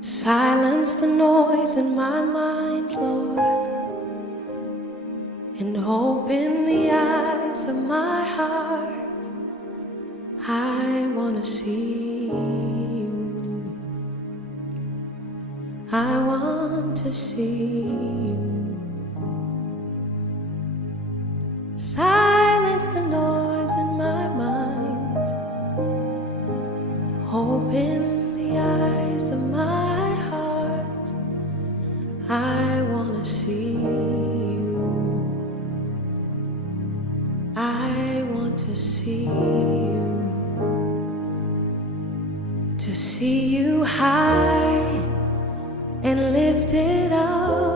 Silence the noise in my mind, Lord, and open the eyes of my heart. I want to see you. I want to see you. Silence the noise in my mind. Open the eyes of my heart. I want to see you. I want to see you. To see you high and lifted up,